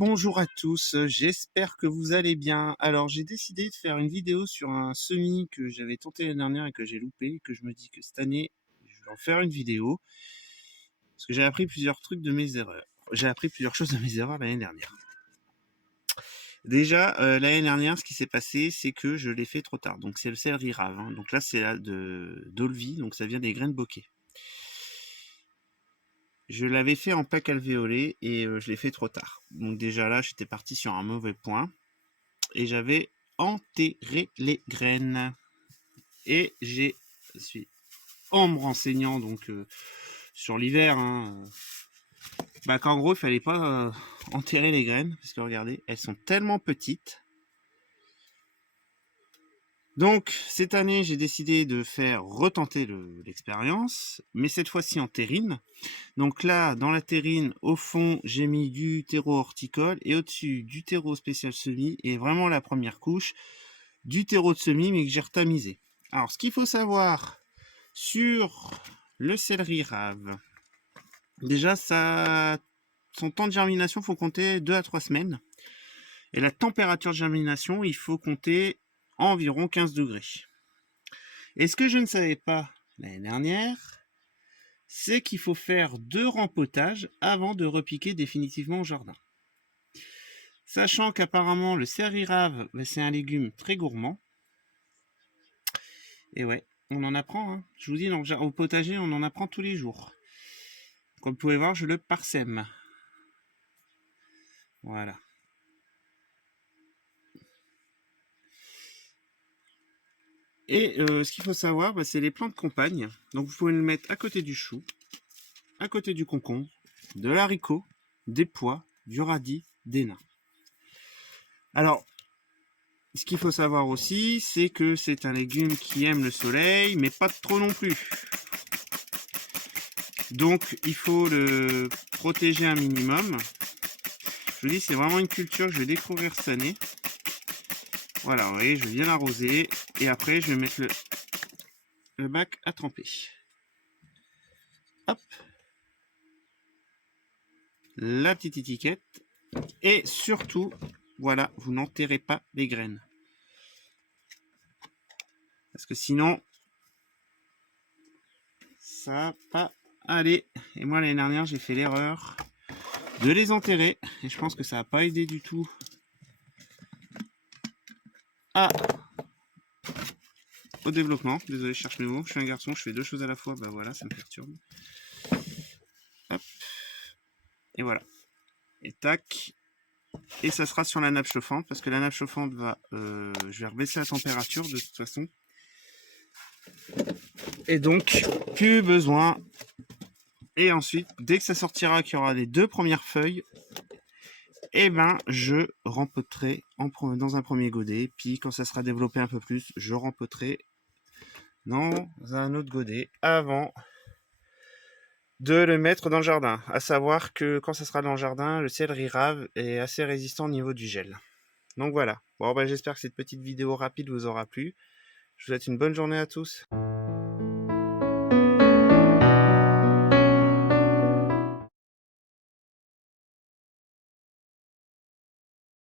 Bonjour à tous, j'espère que vous allez bien. Alors j'ai décidé de faire une vidéo sur un semis que j'avais tenté l'année dernière et que j'ai loupé, et que je me dis que cette année, je vais en faire une vidéo, parce que j'ai appris plusieurs trucs de mes erreurs. J'ai appris plusieurs choses de mes erreurs l'année dernière. Déjà, l'année dernière, ce qui s'est passé, c'est que je l'ai fait trop tard. Donc c'est le céleri rave, hein. Donc là, c'est là de d'Olvi, donc ça vient des graines bokeh. Je l'avais fait en plaque alvéolée et je l'ai fait trop tard. Donc déjà là, j'étais parti sur un mauvais point. Et j'avais enterré les graines. Et je suis en me renseignant donc sur l'hiver, hein, qu'en gros il fallait pas enterrer les graines, parce que regardez, elles sont tellement petites. Donc cette année j'ai décidé de faire retenter l'expérience, mais cette fois-ci en terrine. Donc là, dans la terrine, au fond, j'ai mis du terreau horticole et au-dessus du terreau spécial semis, et vraiment la première couche du terreau de semis, mais que j'ai retamisé. Alors, ce qu'il faut savoir sur le céleri rave, déjà, son temps de germination, il faut compter 2 à 3 semaines. Et la température de germination, il faut compter environ 15 degrés. Et ce que je ne savais pas l'année dernière, c'est qu'il faut faire 2 rempotages avant de repiquer définitivement au jardin. Sachant qu'apparemment, le céleri rave, c'est un légume très gourmand. Et ouais, on en apprend, hein. Je vous dis, au potager, on en apprend tous les jours. Comme vous pouvez voir, je le parsème. Voilà. Et ce qu'il faut savoir, c'est les plantes compagnes. Donc vous pouvez le mettre à côté du chou, à côté du concombre, de l'haricot, des pois, du radis, des nains. Alors, ce qu'il faut savoir aussi, c'est que c'est un légume qui aime le soleil, mais pas trop non plus. Donc il faut le protéger un minimum. Je vous dis, c'est vraiment une culture que je vais découvrir cette année. Voilà, vous voyez, je viens l'arroser et après je vais mettre le bac à tremper. Hop, la petite étiquette. Et surtout, voilà, vous n'enterrez pas les graines. Parce que sinon, ça va pas aller. Et moi, l'année dernière, j'ai fait l'erreur de les enterrer. Et je pense que ça n'a pas aidé du tout au développement. Désolé, je cherche mes mots. Je suis un garçon, je fais deux choses à la fois. Bah voilà, ça me perturbe. Hop. Et voilà. Et tac. Et ça sera sur la nappe chauffante, parce que la nappe chauffante va... je vais rebaisser la température de toute façon. Et donc, plus besoin. Et ensuite, dès que ça sortira, qu'il y aura les 2 premières feuilles, et je rempoterai dans un premier godet. Puis quand ça sera développé un peu plus, je rempoterai dans un autre godet avant de le mettre dans le jardin. À savoir que quand ça sera dans le jardin, le céleri rave est assez résistant au niveau du gel. Donc voilà. Bon, j'espère que cette petite vidéo rapide vous aura plu. Je vous souhaite une bonne journée à tous.